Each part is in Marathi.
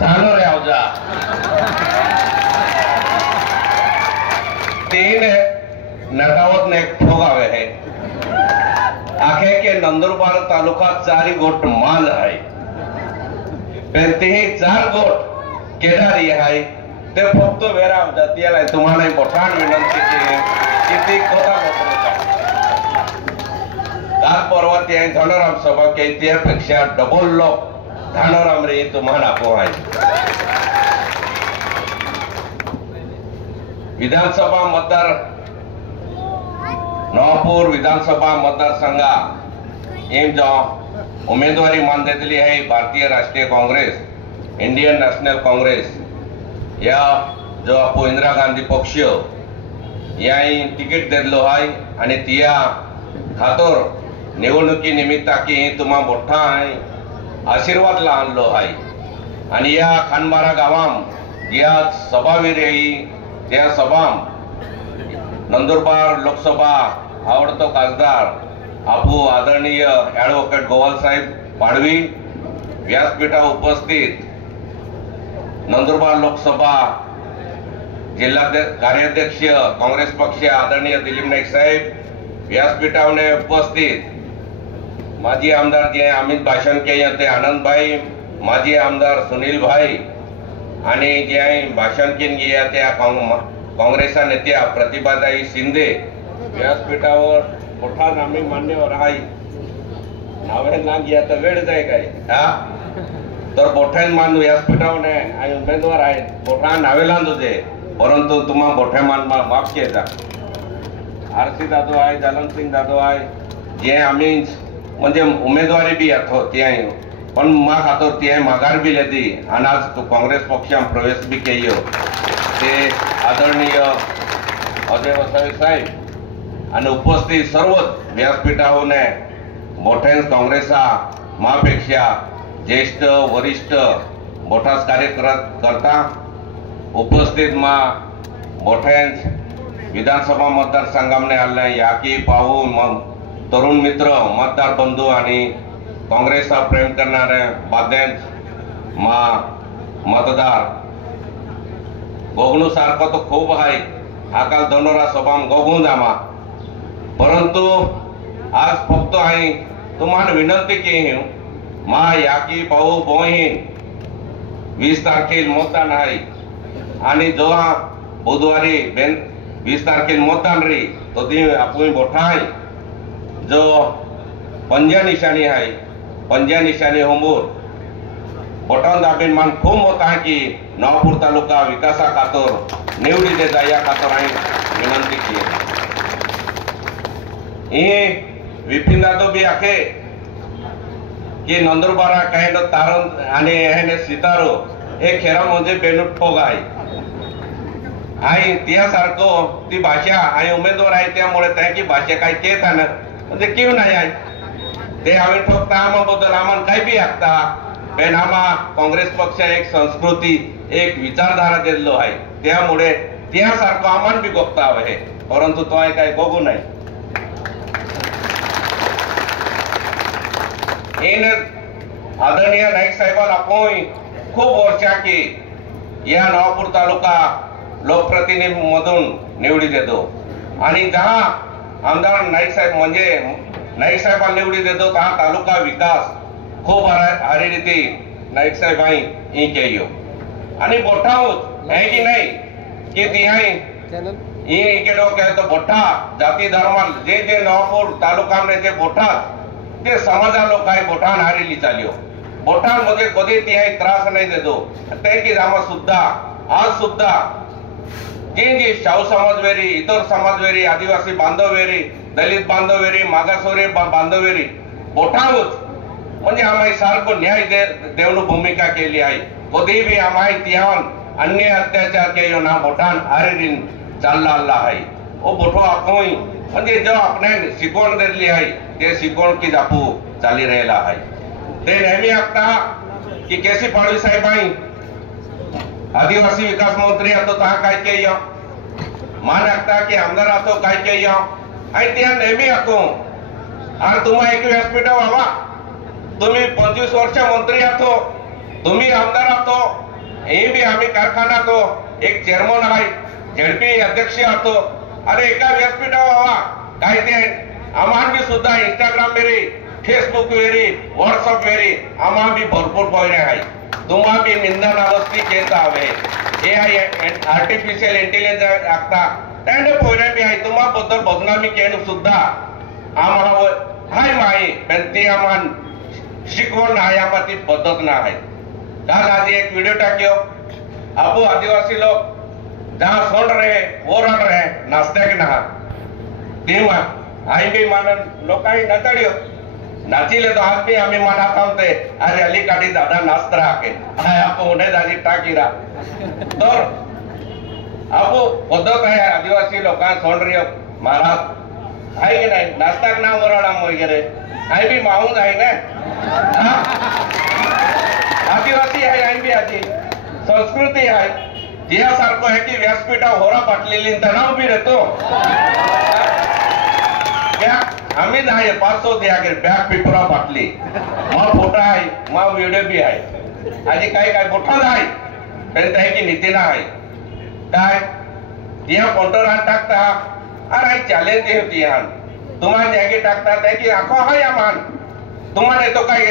धानोरे आवजा तीन नटावत ने एक ठोगावे है आखे के नंदुरबार तालुका 4 गोट माल है पण ते 4 गोट केदारी है ते फक्त वेरा जातीला तुम्हाला मोठान विनंती की किती कोटा काल परवा ते धनराम सभा के त्यापेक्षा डबल लोक धनराम रे तुम्हाला पोहाय विधानसभा मतदार नवापूर विधानसभा मतदारसंघा एम जो उमेदवारी मान देतली है भारतीय राष्ट्रीय काँग्रेस इंडियन नॅशनल काँग्रेस या जो आपो इंदिरा गांधी पक्ष याई तिकीट दिलो आहे आणि तिया खातर निवडणुकी निमित्ताकी तुम्हा मोठा आशीर्वाद आणलो आहे आणि या खानबारा गावाम या सभावीर येई त्या सभा नंदुरबार लोकसभा आवडतो खासदार आपू आदरणीय ॲडव्होकेट गोवाल साहेब पाडवी व्यासपीठा उपस्थित नंदुरबार लोकसभा जिल्हा कार्याध्यक्ष काँग्रेस पक्ष आदरणीय दिलीप नाईक साहेब व्यासपीठावर उपस्थित माजी आमदार जे अमित भाषण केले ते आनंद भाई माजी आमदार सुनील भाई आणि जे भाषण केले त्या काँग्रेसच्या नेत्या प्रतिभाताई शिंदे व्यासपीठावर मोठा नामी मान्यवर आहे नावे ना घ्या तर वेळ जाय काय हा तर मोठ्या मान व्यासपीठावर आणि उमेदवार आहेत मोठा नावेला तुझे परंतु तुम्हा मोठ्या मान माफ केला आरसी जाधव आहे जालन सिंग जाधव आहे जे आम्ही म्हणजे उमेदवारी बी येतो ते आहे पण मा खातर ते माघार बी लेती आणि आज तो काँग्रेस पक्षात प्रवेश बी केयो ते आदरणीय अजय वसावे साहेब आणि उपस्थित सर्व व्यासपीठावर मोठ्या काँग्रेसा मापेक्षा ज्येष्ठ वरिष्ठ मोठाच कार्यकर्ता उपस्थित मा मोठ्या विधानसभा मतदारसंघामध्ये आले या की पाहून तरुण मित्र मतदार बंधू आणि काँग्रेसचा प्रेम करणारे बाद्यांच मा मतदार गोगणू सारखा तो खूप आहे हा काल दोनोरा सभा गोगून जामा परंतु आज फक्त आहे तुम्हाला विनंती की मा या की पाहू बोहीन 20 तारखेला मतदान आहे आणि जो हा बुधवारी 20 तारखेला मतदान रे तो ती आपण मोठा आहे जो पंजा निशाणी आहे पंजा निशाणी होंबूर बोटान दाबेन मान खूप मोठा आहे की नवापूर तालुका विकासा खातर निवडी देता या खातर आहे विनंती की ये विपिन जाधव भी आखे की नंदुरबारा काही तारण आणि हे सितारो हे खेळा म्हणजे बेनूट ठोग आहे आणि त्यासारखं ती भाषा आणि उमेदवार आहे त्यामुळे त्यांची भाषा काही केत आहे म्हणजे किंवा नाही आहे ते आम्ही ठोकता आम्हाबद्दल आम्हाला काही बी ऐकता पण आम्हा काँग्रेस पक्ष एक संस्कृती एक विचारधारा दिलेलो आहे त्यामुळे त्यासारखं आम्हाला बी गोपता आहे परंतु तो आहे काही बघू नाही आदरणीय नाईक साहेबाला आपण खूप वर्षा की या नवापूर तालुका लोकप्रतिनिधी मधून निवडी देतो आणि जहा आमदार नाईक साहेब म्हणजे नाईक साहेबांना निवडी देतो हा तालुका विकास खूप हारी रीती नाईक साहेब ही केयो आणि मोठा होत आहे की नाही की ती आहे ही इकडे काय तो मोठा जाती धर्म जे जे नवापूर तालुका जे मोठा ते समाजा लोक आहे मोठान हारेली चालियो मोठान मध्ये कधी ती आहे त्रास नाही देतो ते की रामा सुद्धा आज सुद्धा जे जे शाहू समाज वेरी इतर समाज वेरी आदिवासी बांधव वेरी दलित बांधव वेरी मागासवर्गीय बांधव वेरी मोठा होत म्हणजे आम्ही सारखं न्याय देवणू भूमिका केली आहे कधी बी आम्ही तिहान अन्य अत्याचार केयो ना मोठान हारेरीन चालला आला आहे ओ मोठो आपण म्हणजे जो आपण शिकवण दिली आहे ते शिकवण की जापू चाली राहिला आहे ते नेहमी आता की केसी पाडवी साहेब आहे आदिवासी विकास मंत्री आतो ता काय केयो मान आता की आमदार आतो काय केयो आणि त्या नेहमी आको आणि तुम्हा एक व्यासपीठ बाबा तुम्ही 25 वर्ष मंत्री आतो तुम्ही आमदार आतो हे बी आम्ही कारखाना तो एक चेअरमन आहे झेडपी अध्यक्ष असतो अरे एका व्यासपीठावर व्हावा काय ते आम्हाला बी सुद्धा Instagram very Facebook very WhatsApp very आम्हाला बी भरपूर पॉइंट आहे तुम्हा बी निंदन अवस्थी केस हवे AI आर्टिफिशियल इंटेलिजन्स लागता त्यांना पॉइंट बी आहे तुम्हा बद्दल बदनामी केलं सुद्धा आम्हाला हाय माही पण ते आम्हाला शिकवण नाही आम्हाला ती पद्धत नाही काल आज एक वीडियो टाक्यो आपू आदिवासी लोग जहां सुन रहे वो रड़ रहे नाचते के नहा तेव्हा आई भी मान लोग नचड़ियो नाचीले तो आज भी आम्ही मनात आणते अरे अलीकाठी दादा नाचत राहके आपू उन्हें दादी टाकीरा तर आपू पद्धत आहे आदिवासी लोकां सुन रही महाराज आहे की नाही नाचताक ना वरडाम वगैरे आई भी माहून आहे ना आदिवासी आहे आई भी आजी संस्कृती आहे जियासारखं आहे की व्यासपीठा होरा पाटलेली तणाव बी रहतो आम्ही नाही 500 द्या गे बॅग पेपरा पाटली मग फोटो आहे मग व्हिडिओ बी आहे आजी काय काय मोठा नाही पण त्या की नीतीला आहे काय जिया काउंटर टाकता अरे चॅलेंज होती यान तुम्हाला जागी टाकता त्या की आखो आहे आम्हाला तुम्हाला येतो काय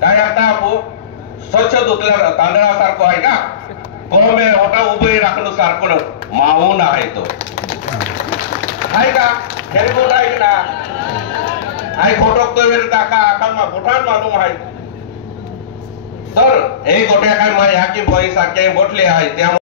काय आता आपू स्वच्छ धुतल्या तांदळासारखं आहे का कोमे होटा उभे राखणं सारखं मावून आहे तो आहे का हे बोट आहे ना आई फोटो तो वेळ टाका आका मोठा मालूम आहे तर हे गोट्या काय मा या की बॉई सारखे बोटले आहे त्या